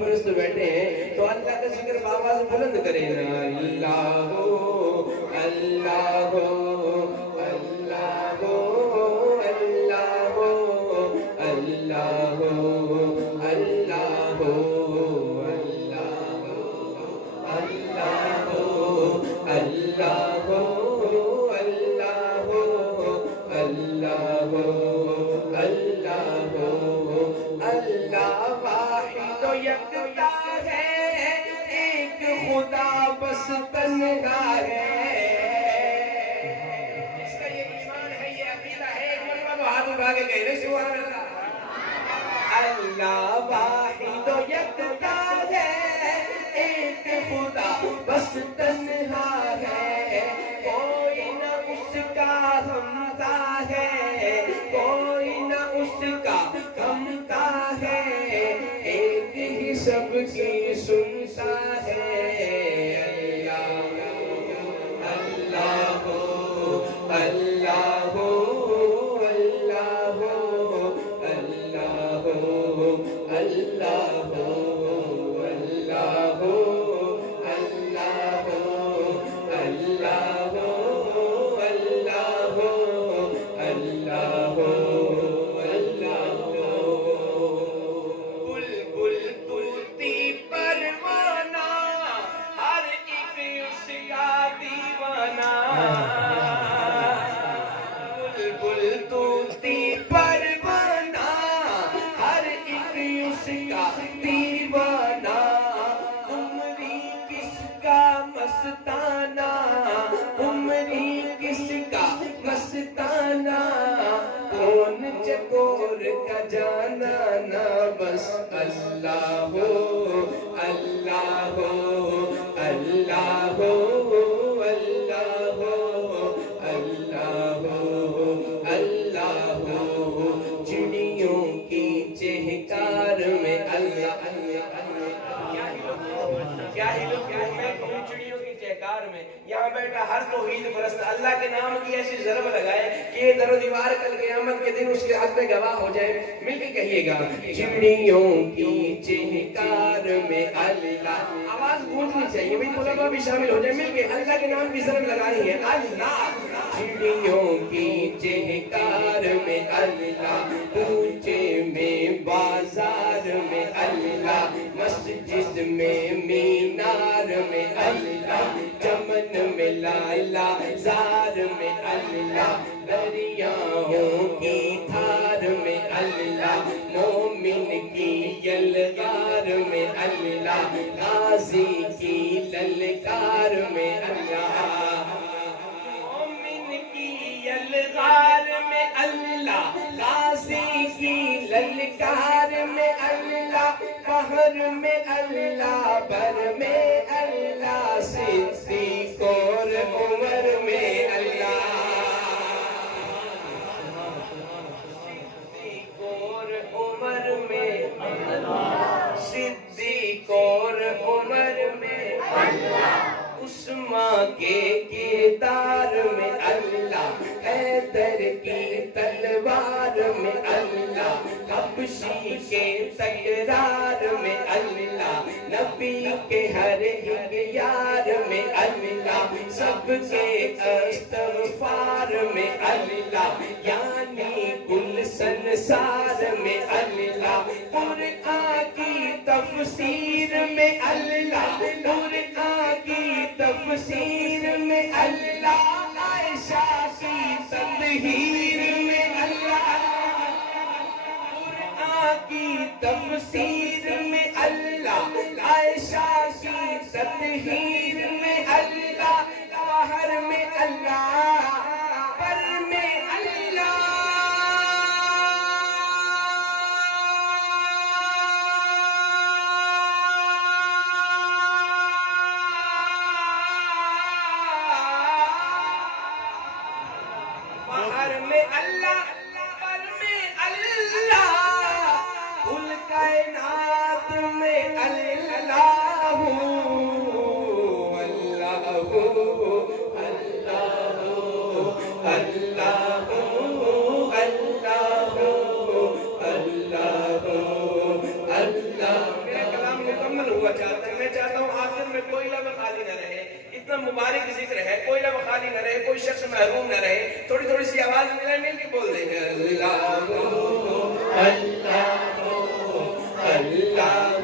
پرست بیٹھے ہیں تو اللہ کا ذکر بآواز بلند کریں نا، اللہ اللہ اللہ اللہ اللہ اللہ واحد و یکتا ہے، ایک خدا بس تنہا ہے۔ اس کا یہ ایمان ہے، یہ عقیدہ ہے، ایک مرتبہ تو ہاتھ اٹھا کے کہہ رہے سبحان اللہ۔ اللہ واحد و یکتا ہے، ایک خدا بس تنہا ہے، کوئی نہ اس کا ہمتا ہے، کوئی نہ اس کا ہمتا ہے، ایک ہی سب کی سنتا ہے۔ اللہ اللہ اللہ اللہ اللہ چکور کا جانا نا بس اللہ ہو اللہ ہو اللہ ہو اللہ ہو اللہ ہو اللہ ہو، چڑیوں کی چہکار میں اللہ کیا ہی لوگ میں کہوں چڑیوں کی چہکار میں، یہاں بیٹھا ہر توحید پرست اللہ کے نام کی ایسی ضرب لگائے کہ یہ در و دیوار کل قیامت کے دن اس کے حق میں گواہ ہو جائے۔ مل کے کہیے گا، چڑیوں کی چہکار میں اللہ، آواز گونجنی چاہیے بھئی طلبہ بھی شامل ہو جائے، مل کے اللہ کے نام کی ضرب لگانی ہے، اللہ چڑیوں کی چہکار میں اللہ، کوچے میں بازار میں اللہ، مسجد میں مینار میں اللہ، چمن میں لالا زار میں اللہ، دریاؤں کی دھار میں اللہ، مومن کی یلغار میں اللہ، غازی کی للکار میں اللہ، مومن کی یلغار میں اللہ، غازی کی للکار میں اللہ، بحر میں اللہ، بر میں اللہ، صدیق اور عمر میں اللہ، صدیق اور عمر میں اللہ، صدیق اور عمر میں اللہ، عثمان کے کردار میں اللہ، حیدر کی تلوار میں اللہ، حبشی کے تکرار میں اللہ، نبی کے ہر ایک یار میں اللہ، سب کے استغفار میں اللہ، یعنی کل سنسار میں اللہ، قرآن کی تفسیر میں اللہ، قرآن کی تفسیر میں اللہ، عائشہ کی تطہیر میں اللہ، قرآن کی تفسیر میں اللہ، عائشہ کی تطہیر میں اللہ، باہر میں اللہ، پر میں اللہ، باہر میں اللہ، پر میں اللہ، کل کائنات میں اللہ ہوں، اللہ ہوں، اللہ ہوں، اللہ ہوں، اللہ ہوں، اللہ ہوں، اللہ۔ میرا کلام مبارک ذکر ہے، کوئی لب خالی نہ رہے، کوئی شخص محروم نہ رہے، تھوڑی تھوڑی سی آواز مل کے بول دیں گے اللہ اللہ اللہ